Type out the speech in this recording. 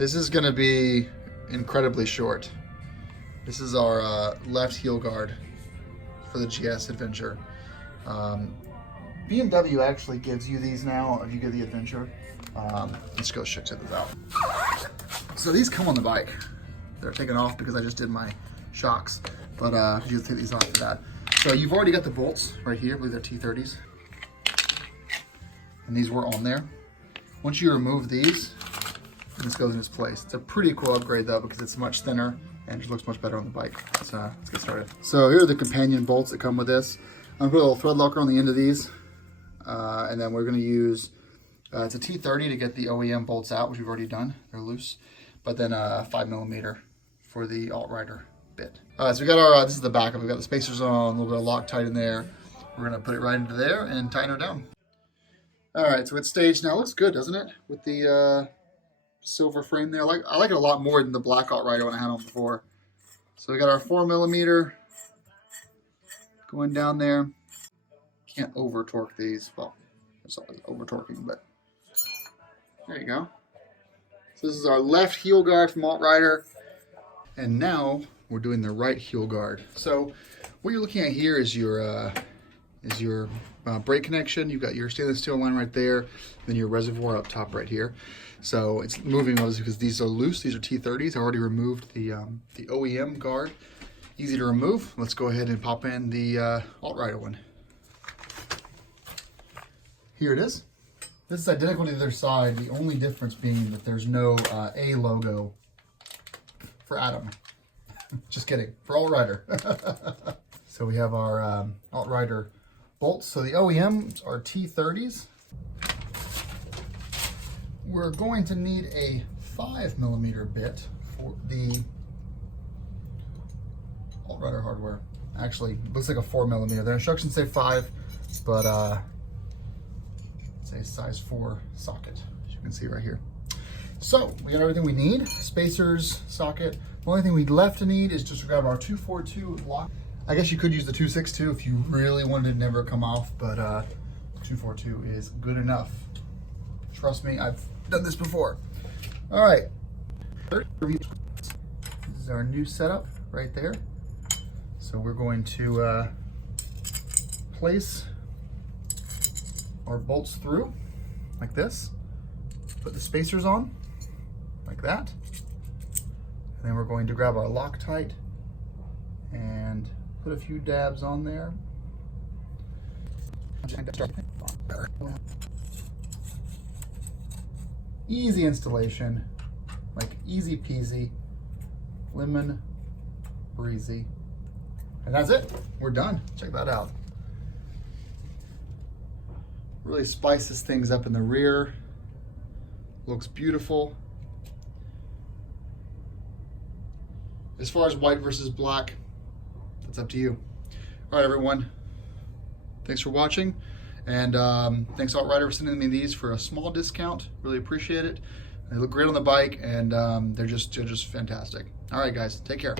This is gonna be incredibly short. This is our left heel guard for the GS Adventure. BMW actually gives you these now if you get the Adventure. Let's go check this out. So these come on the bike. They're taken off because I just did my shocks, but you have to take these off for that. So you've already got the bolts right here. I believe they're T30s. And these were on there. Once you remove these, this goes in its place. It's a pretty cool upgrade though, because it's much thinner and it just looks much better on the bike. Let's get started. So here are the companion bolts that come with this. I'm gonna put a little thread locker on the end of these. And then we're gonna use, it's a T30 to get the OEM bolts out, which we've already done, they're loose. But then a 5mm for the AltRider bit. All right, so we got our, this is the backup. We've got the spacers on, a little bit of Loctite in there. We're gonna put it right into there and tighten her down. All right, so it's staged now. It looks good, doesn't it? With the silver frame there. I like it a lot more than the black AltRider one I had on before. So we got our 4mm going down there. Can't over torque these. Well, there's always over torquing, but there you go. So this is our left heel guard from AltRider. And now we're doing the right heel guard. So what you're looking at here is your brake connection. You've got your stainless steel line right there, then your reservoir up top right here. So it's moving those because these are loose. These are T30s. I already removed the OEM guard. Easy to remove. Let's go ahead and pop in the AltRider one. Here it is. This is identical to the other side. The only difference being that there's no A logo for Adam. Just kidding. For AltRider. So we have our AltRider bolts. So the OEMs are T30s. We're going to need a 5mm bit for the AltRider hardware. Actually, it looks like a 4mm. The instructions say 5, but it's a size 4 socket, as you can see right here. So we got everything we need. Spacers, socket. The only thing we left to need is just to grab our 242 lock. I guess you could use the 262 if you really wanted it to never come off, but 242 is good enough. Trust me, I've done this before. All right. This is our new setup right there. So we're going to place our bolts through like this. Put the spacers on like that. And then we're going to grab our Loctite and put a few dabs on there. Easy installation, like easy peasy, lemon breezy. And that's it, we're done. Check that out. Really spices things up in the rear. Looks beautiful. As far as white versus black, that's up to you. All right, everyone. Thanks for watching. And thanks AltRider for sending me these for a small discount. Really appreciate it. They look great on the bike, and they're just fantastic. All right, guys, take care.